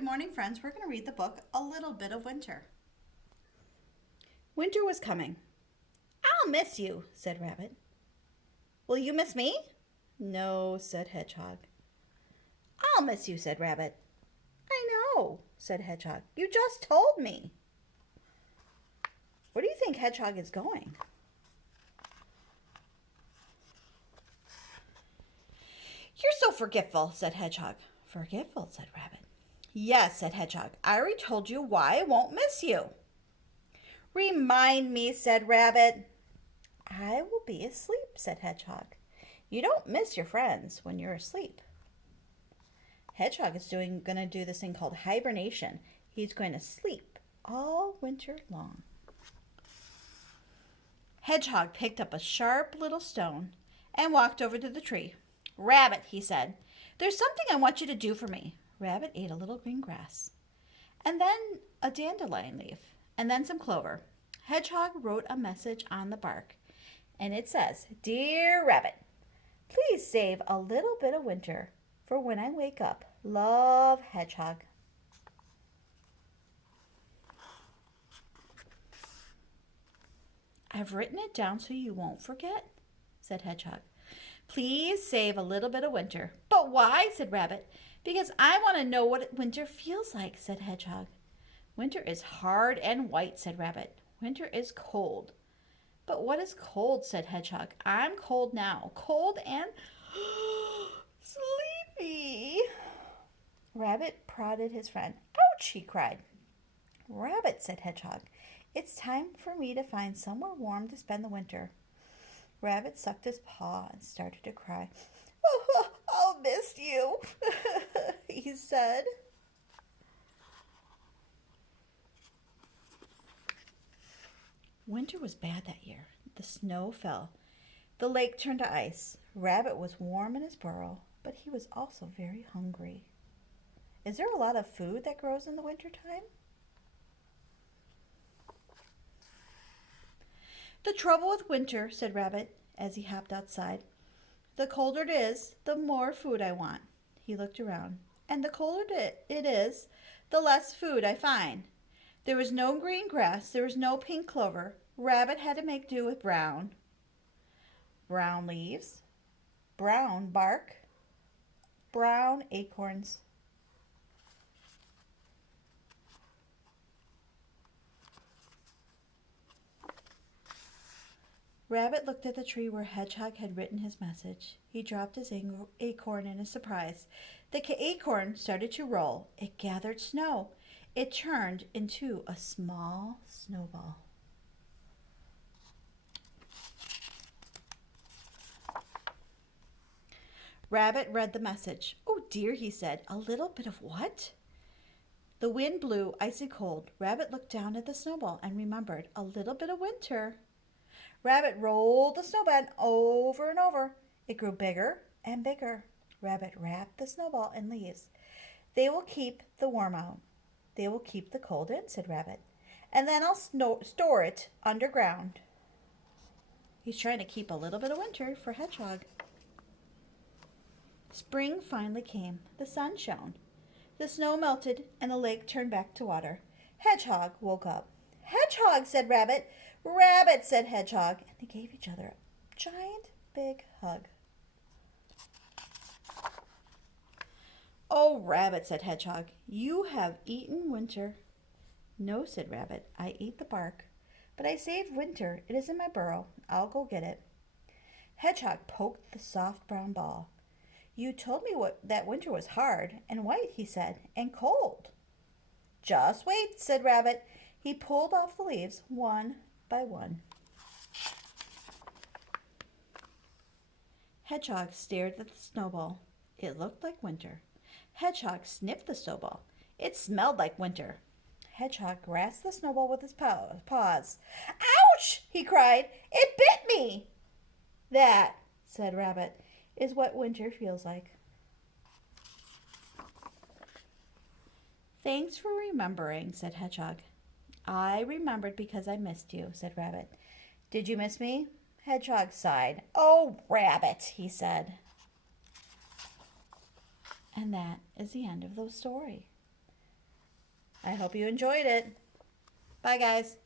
Good morning, friends. We're going to read the book A Little Bit of Winter. Winter was coming. "I'll miss you," said Rabbit. "Will you miss me?" "No," said Hedgehog. "I'll miss you," said Rabbit. "I know," said Hedgehog. "You just told me." Where do you think Hedgehog is going? "You're so forgetful," said Hedgehog. "Forgetful," said Rabbit. "Yes," said Hedgehog. "I already told you why I won't miss you." "Remind me," said Rabbit. "I will be asleep," said Hedgehog. "You don't miss your friends when you're asleep." Hedgehog is going to do this thing called hibernation. He's going to sleep all winter long. Hedgehog picked up a sharp little stone and walked over to the tree. "Rabbit," he said, "there's something I want you to do for me." Rabbit ate a little green grass, and then a dandelion leaf, and then some clover. Hedgehog wrote a message on the bark, and it says, "Dear Rabbit, please save a little bit of winter for when I wake up. Love, Hedgehog." "I've written it down so you won't forget," said Hedgehog. "Please save a little bit of winter." "But why?" said Rabbit. "Because I want to know what winter feels like," said Hedgehog. "Winter is hard and white," said Rabbit. "Winter is cold." "But what is cold?" said Hedgehog. "I'm cold now. Cold and sleepy." Rabbit prodded his friend. "Ouch!" he cried. "Rabbit," said Hedgehog, "it's time for me to find somewhere warm to spend the winter." Rabbit sucked his paw and started to cry. "Oh, I'll miss you," he said. Winter was bad that year. The snow fell. The lake turned to ice. Rabbit was warm in his burrow, but he was also very hungry. Is there a lot of food that grows in the wintertime? "The trouble with winter," said Rabbit as he hopped outside, "the colder it is, the more food I want." He looked around. "And the colder it is, the less food I find." There was no green grass. There was no pink clover. Rabbit had to make do with brown leaves, brown bark, brown acorns. Rabbit looked at the tree where Hedgehog had written his message. He dropped his acorn in his surprise. The acorn started to roll. It gathered snow. It turned into a small snowball. Rabbit read the message. "Oh dear," he said. "A little bit of what?" The wind blew icy cold. Rabbit looked down at the snowball and remembered a little bit of winter. Rabbit rolled the snowball over and over. It grew bigger and bigger. Rabbit wrapped the snowball in leaves. "They will keep the warm out. They will keep the cold in," said Rabbit. "And then I'll store it underground." He's trying to keep a little bit of winter for Hedgehog. Spring finally came. The sun shone. The snow melted and the lake turned back to water. Hedgehog woke up. "Hedgehog," said Rabbit. "Rabbit," said Hedgehog, and they gave each other a giant big hug. "Oh, Rabbit," said Hedgehog, "you have eaten winter." "No," said Rabbit, "I ate the bark. But I saved winter. It is in my burrow. I'll go get it." Hedgehog poked the soft brown ball. "You told me that winter was hard and white," he said, "and cold." "Just wait," said Rabbit. He pulled off the leaves one by one. Hedgehog stared at the snowball. It looked like winter. Hedgehog sniffed the snowball. It smelled like winter. Hedgehog grasped the snowball with his paws. "Ouch!" he cried. "It bit me." "That," said Rabbit, "is what winter feels like." "Thanks for remembering," said Hedgehog. "I remembered because I missed you," said Rabbit. "Did you miss me?" Hedgehog sighed. "Oh, Rabbit," he said. And that is the end of the story. I hope you enjoyed it. Bye, guys.